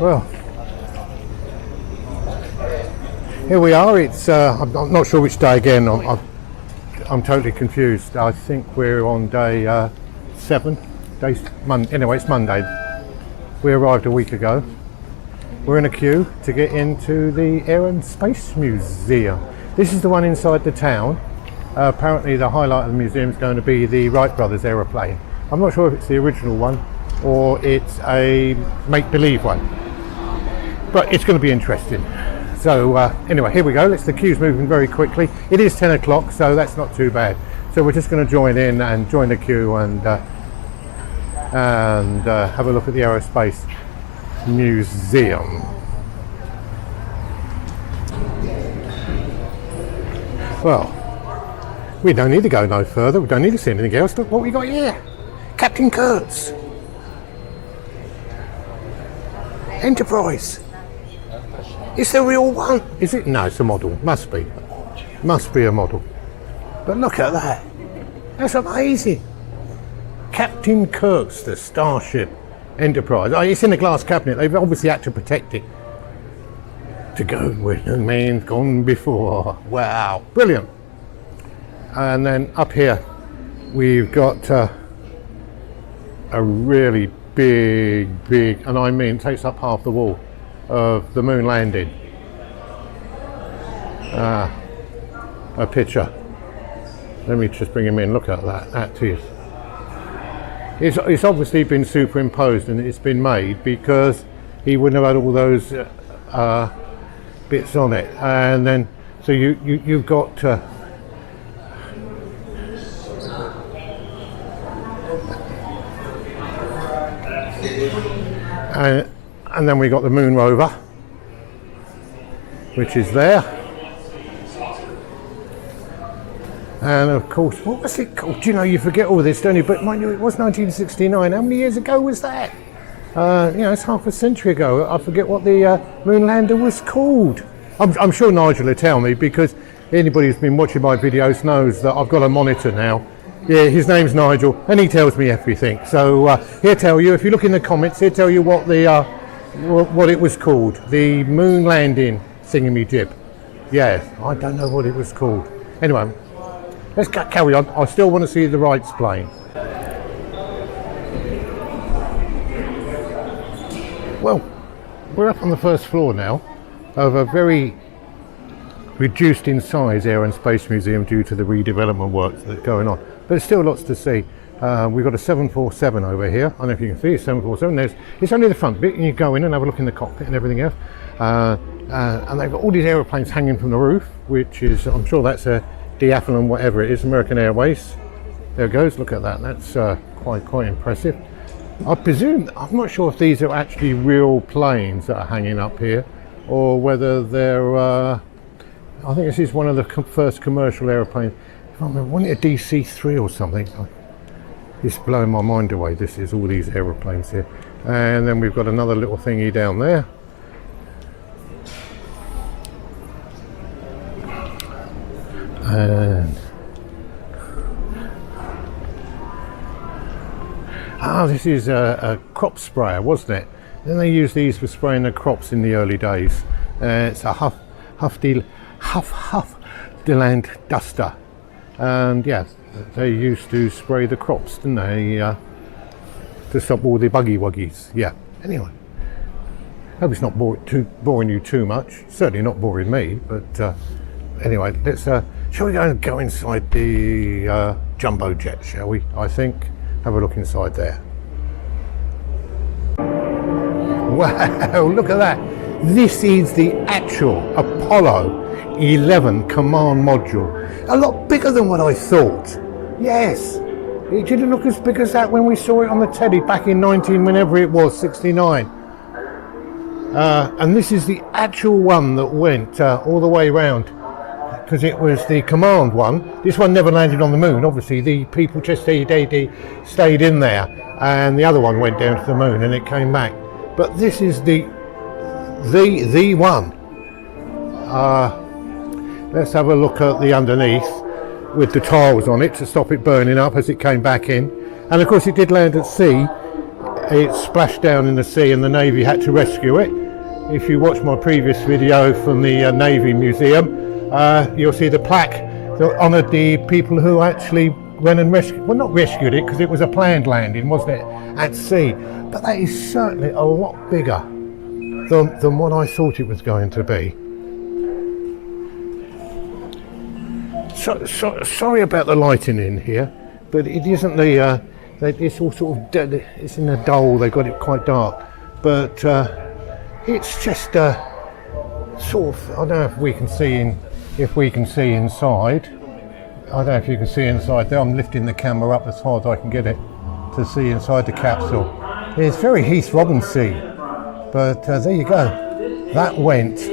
Well, here we are. It's I'm not sure which day again. I'm totally confused. I think we're on day 7. Anyway, it's Monday. We arrived a week ago. We're in a queue to get into the Air and Space Museum. This is the one inside the town. Apparently the highlight of the museum is going to be the Wright brothers aeroplane. I'm not sure if it's the original one or it's a make-believe one, but it's going to be interesting. So anyway, here we go. The queue's moving very quickly. It is 10 o'clock, so that's not too bad. So we're just going to join in and join the queue and have a look at the Aerospace Museum. Well, we don't need to go no further. We don't need to see anything else. Look what we got here. Captain Kurtz. Enterprise. It's the real one. Is it? No, it's a model. Must be. Must be a model. But look at that. That's amazing. Captain Kurtz, the Starship Enterprise. Oh, it's in a glass cabinet. They've obviously had to protect it. To go where no man's gone before. Wow. Brilliant. And then up here, we've got a really big, and I mean takes up half the wall of the moon landing. A picture. Let me just bring him in. Look at that. That is. It's obviously been superimposed and it's been made because he wouldn't have had all those bits on it. And then, so you've got. And then we got the moon rover, which is there. And of course, what was it called? You know, you forget all this, don't you? But mind you, it was 1969. How many years ago was that? You know, it's half a century ago. I forget what the moon lander was called. I'm sure Nigel will tell me, because anybody who's been watching my videos knows that I've got a monitor now. Yeah, his name's Nigel, and he tells me everything. So he'll tell you, if you look in the comments, he'll tell you what the what it was called. The moon landing thingamajig. Yeah, I don't know what it was called. Anyway, let's carry on. I still want to see the Wrights plane. Well, we're up on the first floor now of a very reduced in size Air and Space Museum due to the redevelopment works that are going on. But there's still lots to see. We've got a 747 over here. I don't know if you can see it, 747. It's only the front bit, and you go in and have a look in the cockpit and everything else. And they've got all these aeroplanes hanging from the roof, which is, I'm sure that's a Diathlon, whatever it is, American Airways. There it goes, look at that. That's quite impressive. I presume, I'm not sure if these are actually real planes that are hanging up here, or whether they're, I think this is one of the first commercial aeroplanes. I remember, wasn't it a DC-3 or something? It's blowing my mind away. This is all these aeroplanes here. And then we've got another little thingy down there. And this is a crop sprayer, wasn't it? Then they used these for spraying the crops in the early days. It's a Huff Deland duster. And yeah, they used to spray the crops, didn't they? To stop all the buggy wuggies. Yeah. Anyway, hope it's not boring you too much. Certainly not boring me. But anyway, let's. Shall we go inside the jumbo jet? Shall we? I think. Have a look inside there. Wow! Look at that. This is the actual Apollo 11 command module. A lot bigger than what I thought. Yes, it didn't look as big as that when we saw it on the telly back in whenever it was, 69. And this is the actual one that went all the way around, because it was the command one. This one never landed on the moon. Obviously, the people just stayed in there, and the other one went down to the moon and it came back. But this is the one. Let's have a look at the underneath with the tiles on it to stop it burning up as it came back in. And of course it did land at sea, it splashed down in the sea and the Navy had to rescue it. If you watch my previous video from the Navy Museum, you'll see the plaque that honoured the people who actually went and rescued, well, not rescued it because it was a planned landing, wasn't it, at sea. But that is certainly a lot bigger than what I thought it was going to be. So, sorry about the lighting in here, but it isn't the, it's all sort of dead, it's in a dull, they got it quite dark, but it's just sort of, I don't know if we can see inside. I don't know if you can see inside there. I'm lifting the camera up as far as I can get it to see inside the capsule. It's very Heath Robins-y, but there you go. That went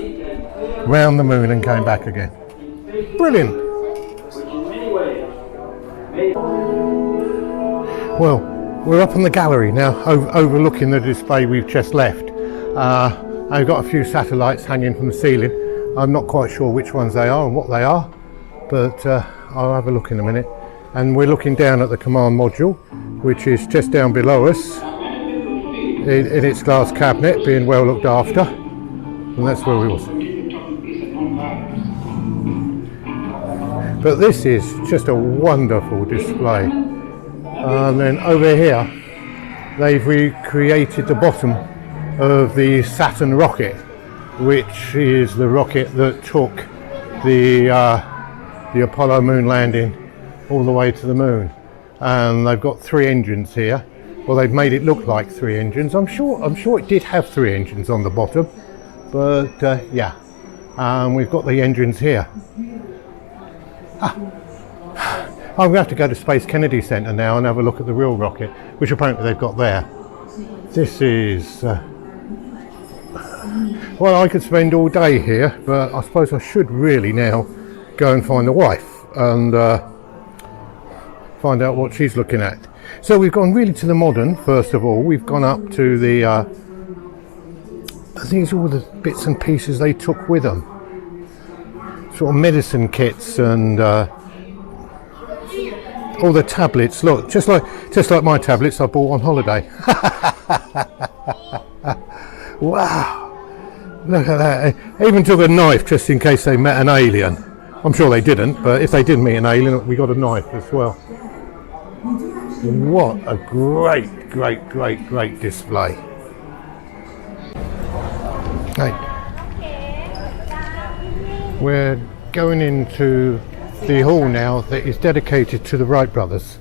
round the moon and came back again. Brilliant. Well, we're up on the gallery now, overlooking the display we've just left. I've got a few satellites hanging from the ceiling. I'm not quite sure which ones they are and what they are, but I'll have a look in a minute. And we're looking down at the command module, which is just down below us in its glass cabinet, being well looked after, and that's where we was. But this is just a wonderful display. And then over here they've recreated the bottom of the Saturn rocket, which is the rocket that took the Apollo moon landing all the way to the moon. And they've got 3 engines here. Well, they've made it look like 3 engines. I'm sure it did have 3 engines on the bottom, but yeah. We've got the engines here. I'm going to have to go to Space Kennedy Center now and have a look at the real rocket, which apparently they've got there. This is well, I could spend all day here, but I suppose I should really now go and find the wife and find out what she's looking at. So we've gone really to the modern, first of all. We've gone up to the I think it's all the bits and pieces they took with them, sort of medicine kits and all the tablets. Look, just like my tablets I bought on holiday. Wow, look at that. I even took a knife just in case they met an alien. I'm sure they didn't, but if they did meet an alien, we got a knife as well. What a great display. Hey, we're going into the hall now that is dedicated to the Wright brothers.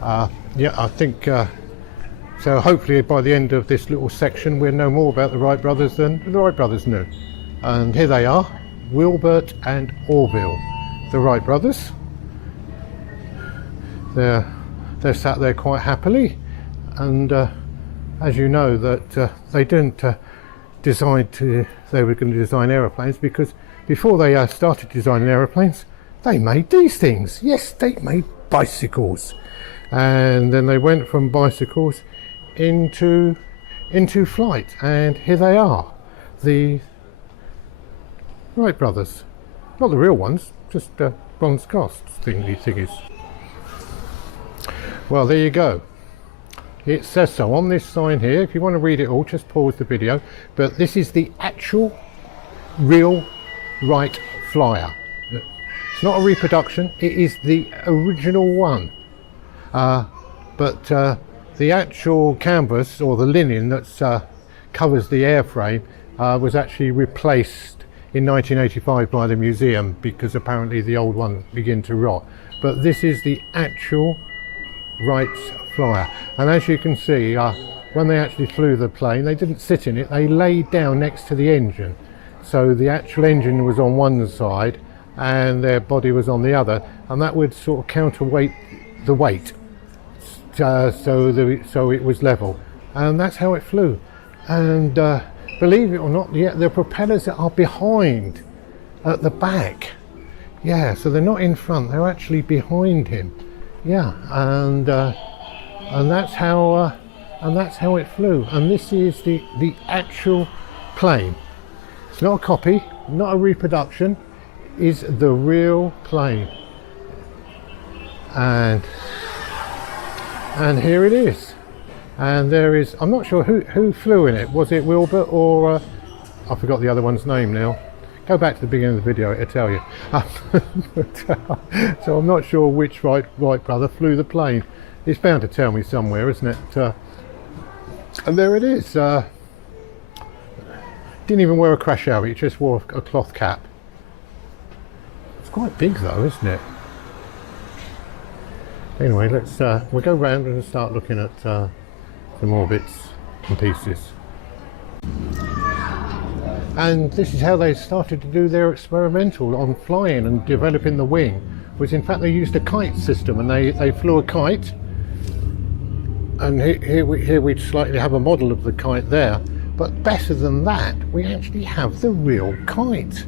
Yeah, I think so. Hopefully by the end of this little section we'll know more about the Wright brothers than the Wright brothers knew. And here they are, Wilbert and Orville, the Wright brothers. They're sat there quite happily, and as you know that they didn't decide they were going to design aeroplanes, because before they started designing aeroplanes they made these things. Yes, they made bicycles, and then they went from bicycles into flight, and here they are, the Wright brothers. Not the real ones, just bronze cast thingies. Well, there you go. It says so on this sign here. If you want to read it all, just pause the video. But this is the actual real Wright Flyer. It's not a reproduction, it is the original one. But the actual canvas, or the linen that covers the airframe, was actually replaced in 1985 by the museum, because apparently the old one began to rot. But this is the actual Wright's Flyer, and as you can see, when they actually flew the plane, they didn't sit in it, they laid down next to the engine. So the actual engine was on one side and their body was on the other, and that would sort of counterweight the weight, so it was level, and that's how it flew. And believe it or not, the propellers are behind at the back. Yeah, so they're not in front, they're actually behind him. Yeah, and that's how it flew. And this is the actual plane. It's not a copy, not a reproduction. Is the real plane. And here it is. And there is, I'm not sure who flew in it. Was it Wilbur or I forgot the other one's name now. Go back to the beginning of the video, it'll tell you. So I'm not sure which Wright brother flew the plane. It's bound to tell me somewhere, isn't it? And there it is. Didn't even wear a crash helmet, he just wore a cloth cap. It's quite big though, isn't it? Anyway, let's we'll go round and start looking at some more bits and pieces. And this is how they started to do their experimental on flying and developing the wing. Was in fact they used a kite system, and they flew a kite. And here we slightly have a model of the kite there. But better than that, we actually have the real kite,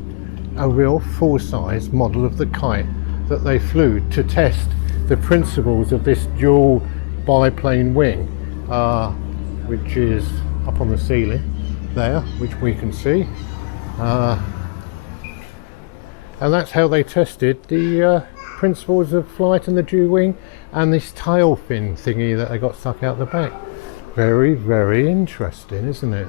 a real full-size model of the kite that they flew to test the principles of this dual biplane wing, which is up on the ceiling there, which we can see. And that's how they tested the principles of flight and the dual wing and this tail fin thingy that they got stuck out the back. Very, very interesting, isn't it?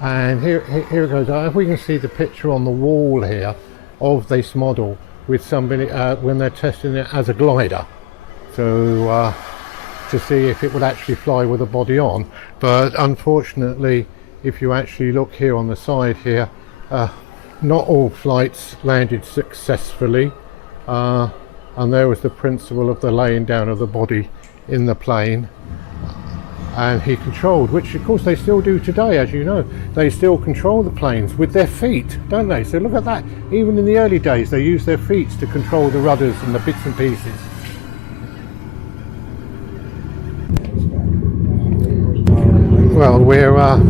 And here it goes. If we can see the picture on the wall here of this model with somebody when they're testing it as a glider, so to see if it would actually fly with a body on. But unfortunately, if you actually look here on the side here, not all flights landed successfully, and there was the principle of the laying down of the body in the plane. And he controlled, which of course they still do today, as you know. They still control the planes with their feet, don't they? So look at that. Even in the early days, they used their feet to control the rudders and the bits and pieces. Well, we're at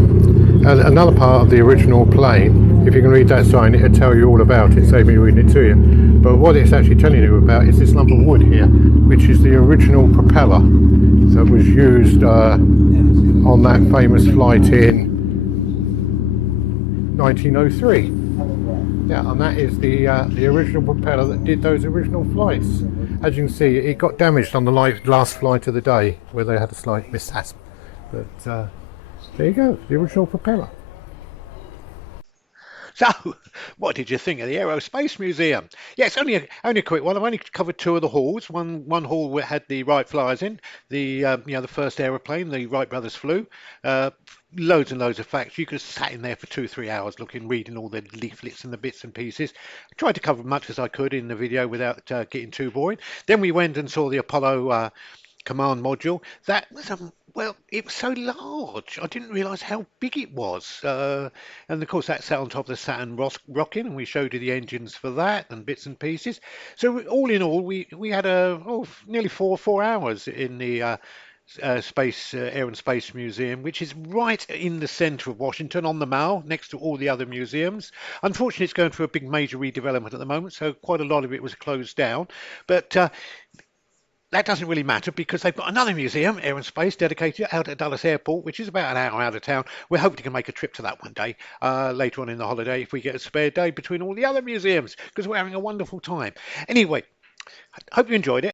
another part of the original plane. If you can read that sign, it'll tell you all about it, save me reading it to you. But what it's actually telling you about is this lump of wood here, which is the original propeller that was used on that famous flight in 1903. Yeah, and that is the original propeller that did those original flights. As you can see, it got damaged on the last flight of the day, where they had a slight mishap. But there you go, the original propeller. So, what did you think of the Aerospace Museum? Yeah, it's only a quick one. I've only covered two of the halls. One hall had the Wright flyers in, the first aeroplane the Wright brothers flew. Loads and loads of facts. You could have sat in there for 2-3 hours reading all the leaflets and the bits and pieces. I tried to cover as much as I could in the video without getting too boring. Then we went and saw the Apollo command module. That was well, it was so large. I didn't realise how big it was. And of course, that sat on top of the Saturn rocket, and we showed you the engines for that and bits and pieces. So all in all, we had nearly four hours in the Air and Space Museum, which is right in the centre of Washington on the Mall, next to all the other museums. Unfortunately, it's going through a big major redevelopment at the moment, so quite a lot of it was closed down. But that doesn't really matter because they've got another museum, Air and Space, dedicated out at Dulles Airport, which is about an hour out of town. We're hoping to make a trip to that one day, later on in the holiday, if we get a spare day between all the other museums, because we're having a wonderful time. Anyway, hope you enjoyed it.